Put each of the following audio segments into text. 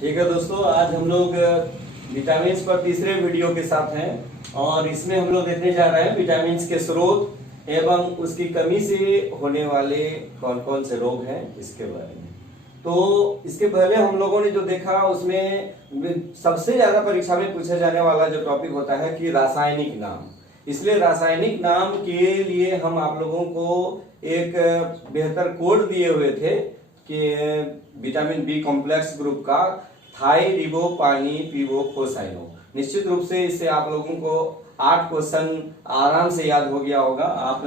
ठीक है दोस्तों, आज हम लोग विटामिन पर तीसरे वीडियो के साथ हैं और इसमें हम लोग देखने जा रहे हैं विटामिन के स्रोत एवं उसकी कमी से होने वाले कौन कौन से रोग हैं इसके बारे में। तो इसके पहले हम लोगों ने जो देखा उसमें सबसे ज्यादा परीक्षा में पूछा जाने वाला जो टॉपिक होता है कि रासायनिक नाम। इसलिए रासायनिक नाम के लिए हम आप लोगों को एक बेहतर कोड दिए हुए थे कि विटामिन बी कॉम्प्लेक्स ग्रुप का थाईरिबोपानीपिबोफोसाइनो। निश्चित रूप से इससे आप लोगों को 8 क्वेश्चन आराम से याद हो गया होगा। आप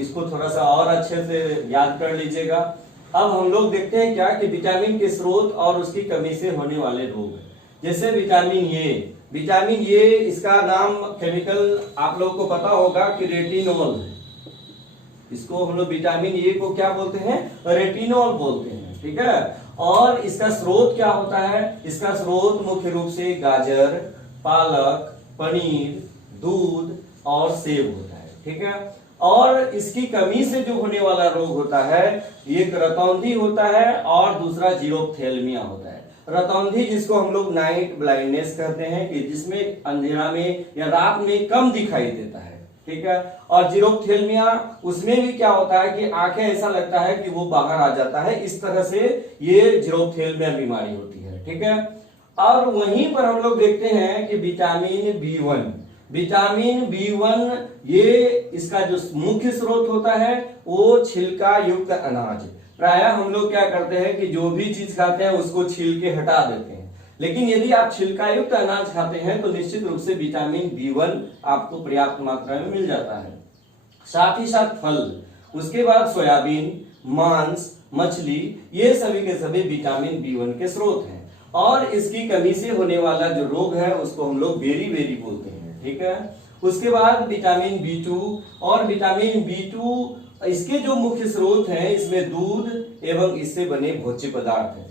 इसको थोड़ा सा और अच्छे से याद कर लीजिएगा। अब हम लोग देखते हैं क्या कि विटामिन के स्रोत और उसकी कमी से होने वाले रोग। जैसे विटामिन ए इसका नाम केमिकल आप लोगों को पता होगा कि रेटिनोल है। इसको हम लोग विटामिन ए को क्या बोलते हैं? रेटिनोल बोलते हैं। ठीक है। और इसका स्रोत क्या होता है? इसका स्रोत मुख्य रूप से गाजर, पालक, पनीर, दूध और सेब होता है। ठीक है। और इसकी कमी से जो होने वाला रोग होता है एक रतौंधी होता है और दूसरा जीरोप्थेल्मिया होता है। रतौंधी जिसको हम लोग नाइट ब्लाइंडनेस कहते हैं कि जिसमें अंधेरा में या रात में कम दिखाई देता है। ठीक है। और जीरोप्थेल्मिया उसमें भी क्या होता है कि आंखें ऐसा लगता है कि वो बाहर आ जाता है। इस तरह से ये जीरोप्थेल्मिया बीमारी होती है। ठीक है। और वहीं पर हम लोग देखते हैं कि विटामिन बी1 ये इसका जो मुख्य स्रोत होता है वो छिलका युक्त अनाज। प्रायः हम लोग क्या करते हैं कि जो भी चीज खाते हैं उसको छील के हटा देते हैं, लेकिन यदि आप छिलका युक्त अनाज खाते हैं तो निश्चित रूप से विटामिन बी1 आपको पर्याप्त मात्रा में मिल जाता है। साथ ही साथ फल, उसके बाद सोयाबीन, मांस, मछली, ये सभी के सभी विटामिन बी1 के स्रोत हैं। और इसकी कमी से होने वाला जो रोग है उसको हम लोग बेरी बोलते हैं। ठीक है। उसके बाद विटामिन बी2 और विटामिन बी2 इसके जो मुख्य स्रोत हैं इसमें दूध एवं इससे बने भोज्य पदार्थ हैं।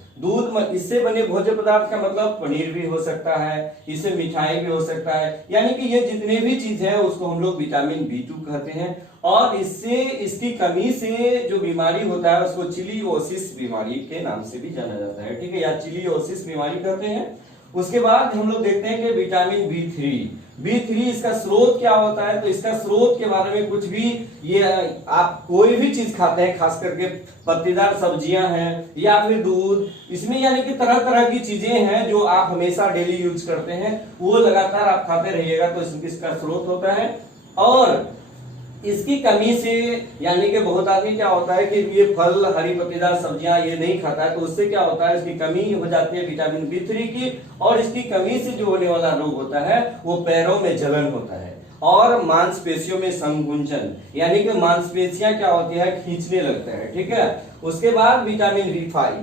इससे बने भोज्य पदार्थ का मतलब पनीर भी हो सकता है, इससे मिठाई भी हो सकता है, यानी कि ये जितने भी चीजें हैं उसको हम लोग विटामिन बी2 कहते हैं। और इससे इसकी कमी से जो बीमारी होता है उसको चिलियोसिस बीमारी के नाम से भी जाना जाता है। ठीक है, या चिलियोसिस बीमारी कहते हैं। उसके बाद हम लोग देखते हैं कि विटामिन बी3 इसका स्रोत क्या होता है? तो इसका स्रोत के बारे में कुछ भी, ये आप कोई भी चीज खाते हैं, खास करके पत्तेदार सब्जियां हैं या फिर दूध, इसमें यानी कि तरह तरह की चीजें हैं जो आप हमेशा डेली यूज करते हैं, वो लगातार आप खाते रहिएगा तो इसका स्रोत होता है। और इसकी कमी से यानी कि बहुत आदमी क्या होता है कि ये फल, हरी पत्तेदार सब्जियां ये नहीं खाता है, तो उससे क्या होता है इसकी कमी हो जाती है विटामिन बी3 की। और इसकी कमी से जो होने वाला रोग होता है वो पैरों में जलन होता है और मांसपेशियों में संकुंचन, यानी कि मांसपेशियां क्या होती है, खींचने लगता है। ठीक है। उसके बाद विटामिन बी5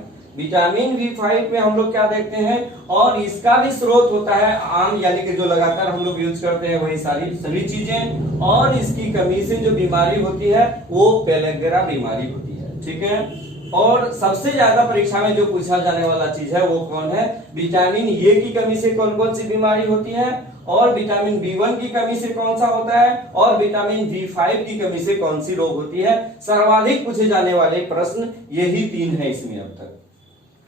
में हम लोग क्या देखते हैं, और इसका भी स्रोत होता है आम, यानी कि जो लगातार हम लोग यूज करते हैं वही सभी चीजें। और इसकी कमी से जो बीमारी होती है वो पेलेगरा बीमारी होती है। ठीक है। और सबसे ज्यादा परीक्षा में जो पूछा जाने वाला चीज है वो कौन है? विटामिन ए की कमी से कौन कौन सी बीमारी होती है, और विटामिन बी1 की कमी से कौन सा होता है, और विटामिन बी5 की कमी से कौन सी रोग होती है। सर्वाधिक पूछे जाने वाले प्रश्न यही 3 है इसमें अब तक।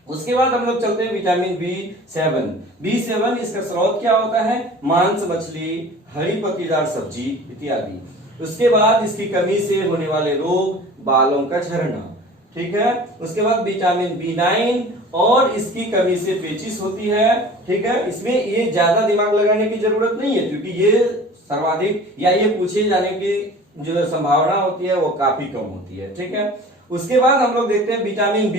उसके बाद हम लोग चलते हैं विटामिन बी7 इसका स्रोत क्या होता है? मांस, मछली, हरी पत्तेदार सब्जी इत्यादि। उसके बाद इसकी कमी से होने वाले रोग, बालों का झड़ना। ठीक है। उसके बाद विटामिन बी9 और इसकी कमी से पेचिश होती है। ठीक है। इसमें ये ज्यादा दिमाग लगाने की जरूरत नहीं है क्योंकि ये सर्वाधिक या ये पूछे जाने की जो संभावना होती है वो काफी कम होती है। ठीक है। उसके बाद हम लोग देखते हैं विटामिन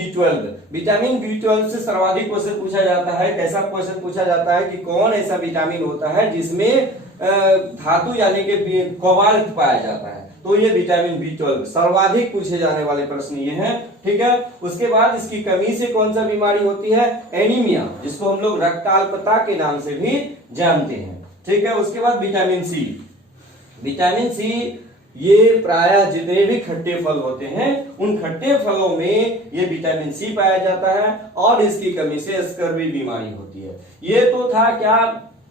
बी12 से सर्वाधिक क्वेश्चन पूछा जाता है। कैसा क्वेश्चन पूछा जाता है कि कौन ऐसा विटामिन होता है जिसमें धातु यानी कि कोबाल्ट पाया जाता है, तो ये विटामिन बी12 सर्वाधिक पूछे जाने वाले प्रश्न ये हैं। ठीक है। उसके बाद इसकी कमी से कौन सा बीमारी होती है? एनीमिया, जिसको हम लोग रक्ताल्पता के नाम से भी जानते हैं। ठीक है। उसके बाद विटामिन सी ये प्रायः जितने भी खट्टे फल होते हैं उन खट्टे फलों में ये विटामिन सी पाया जाता है और इसकी कमी से स्कर्वी बीमारी होती है। ये तो था क्या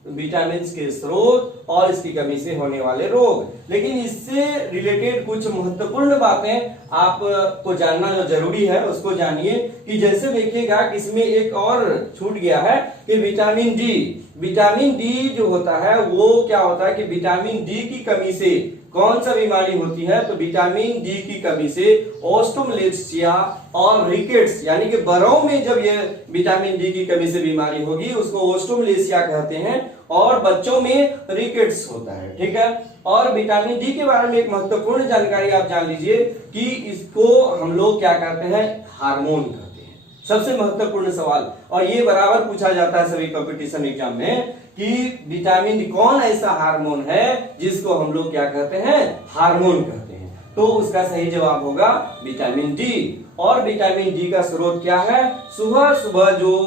विटामिन के स्रोत और इसकी कमी से होने वाले रोग। लेकिन इससे रिलेटेड कुछ महत्वपूर्ण बातें आपको जानना जो जरूरी है उसको जानिए कि जैसे देखिएगा कि इसमें एक और छूट गया है कि विटामिन डी जो होता है वो क्या होता है कि विटामिन डी की कमी से कौन सा बीमारी होती है, तो विटामिन डी की कमी से ऑस्टोमलेशिया और रिकेट्स, यानी कि बड़ों में जब ये विटामिन डी की कमी से बीमारी होगी उसको ऑस्टोमलेशिया कहते हैं और बच्चों में रिकेट्स होता है। ठीक है। और विटामिन डी के बारे में एक महत्वपूर्ण जानकारी आप जान लीजिए कि इसको हम लोग क्या कहते हैं, हार्मोन कहते हैं। सबसे महत्वपूर्ण सवाल, और ये बराबर पूछा जाता है सभी कंपटीशन एग्जाम में कि विटामिन डी कौन ऐसा हार्मोन है जिसको हम लोग क्या कहते हैं, हार्मोन कहते हैं। तो उसका सही जवाब होगा विटामिन डी। और विटामिन डी का स्रोत क्या है, सुबह सुबह जो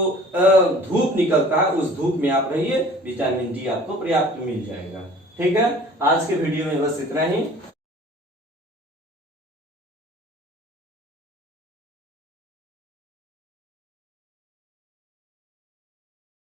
धूप निकलता है उस धूप में आप रहिए, विटामिन डी आपको पर्याप्त मिल जाएगा। ठीक है। आज के वीडियो में बस इतना ही।